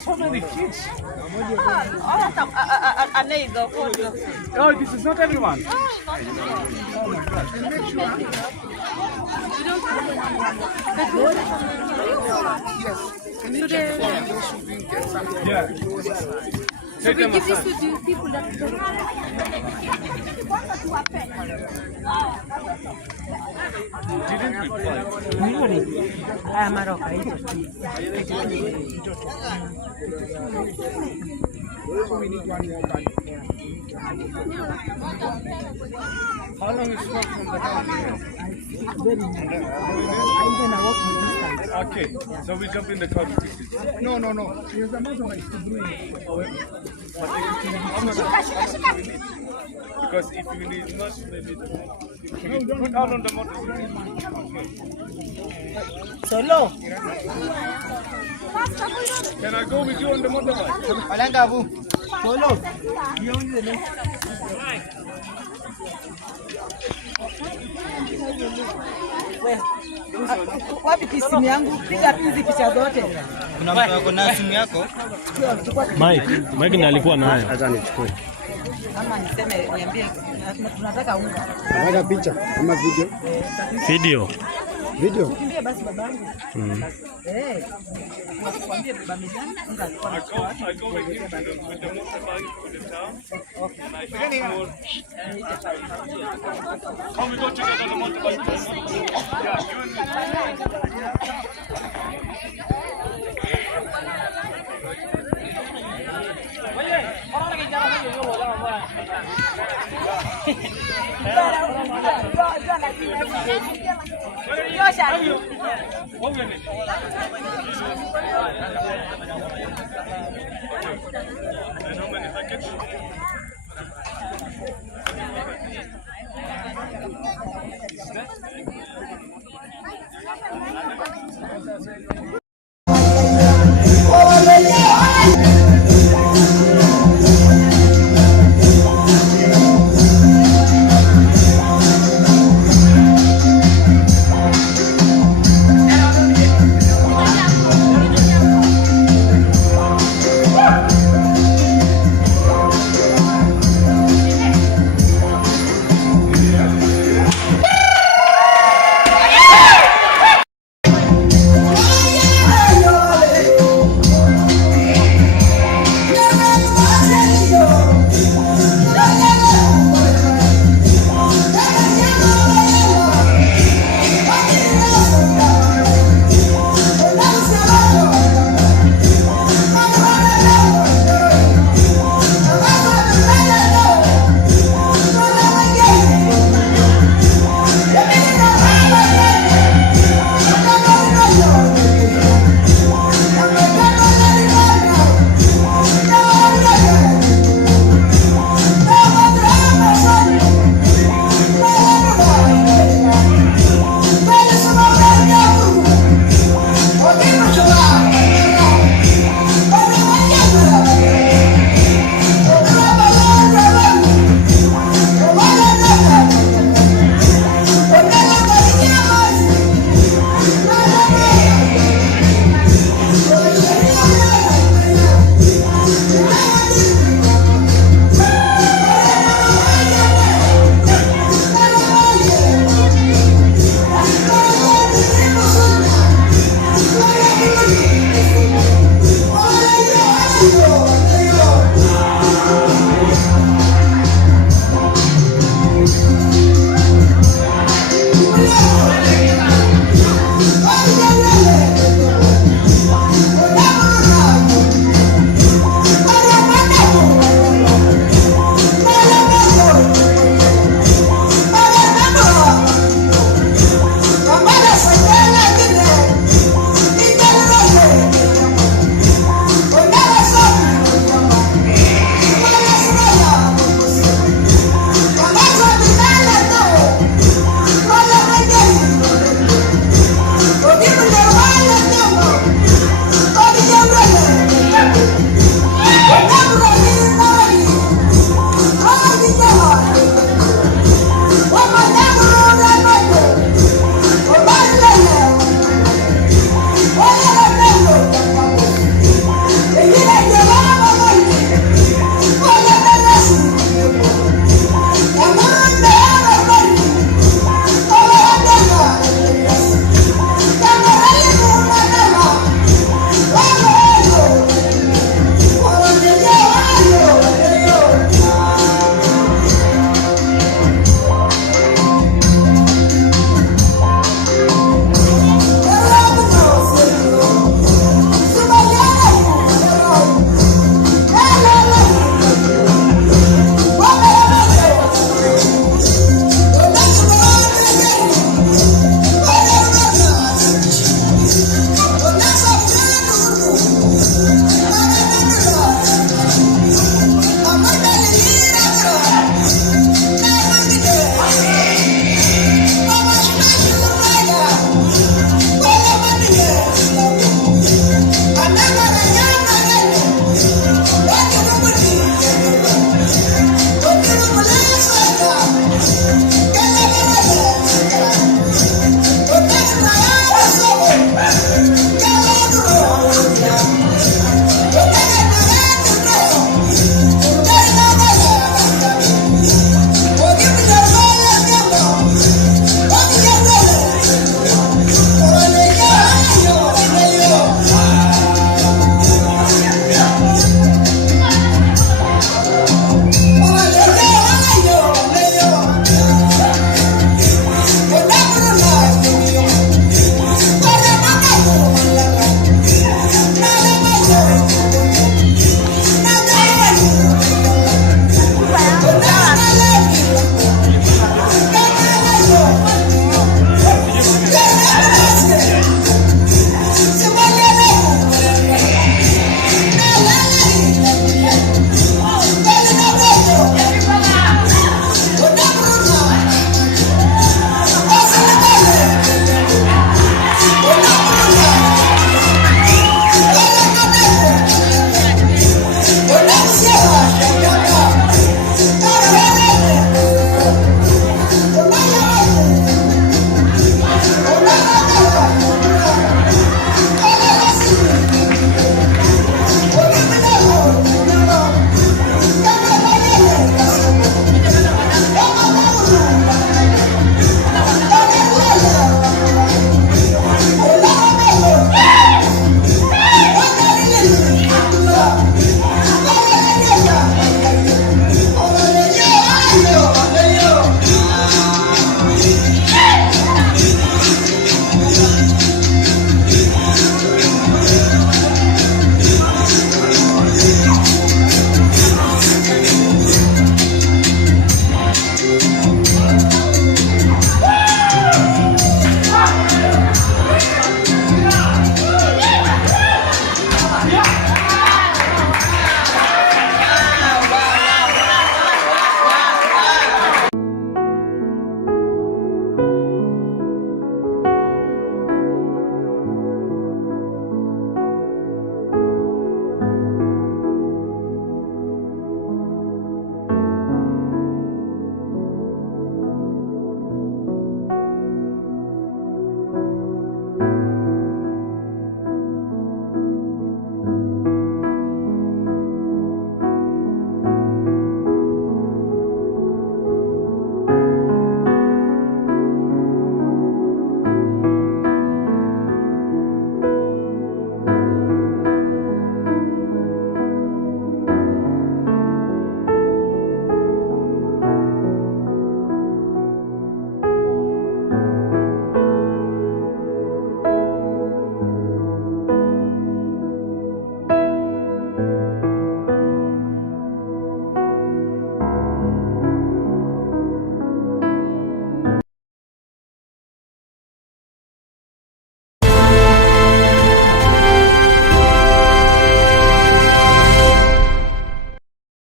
So many kids. Oh, this is not everyone. Yeah. So we give this to people that Didn't reply. I am Moroccan. How long is walk from the country? Okay, so we jump in the car. No. There's a motorbike to bring. Because if you need much, maybe put out on the motorcycle. Solo. Can I go with you on the motorbike? Solo. Wapi simu yangu? Piga hizi picha zote. Kuna mtu ako na simu yako? Mike ndiye alikuwa naye. Acha nichukue. Ama niseme niambie tunataka unga. Nataka picha ama video? Video. Video? Kimbie basi babangu. Nakwambia baba mjani unga alikuwa anachukua. I go with you with the motorbike to the town. Okay. How we go together on the motorbike? Yeah, you and me.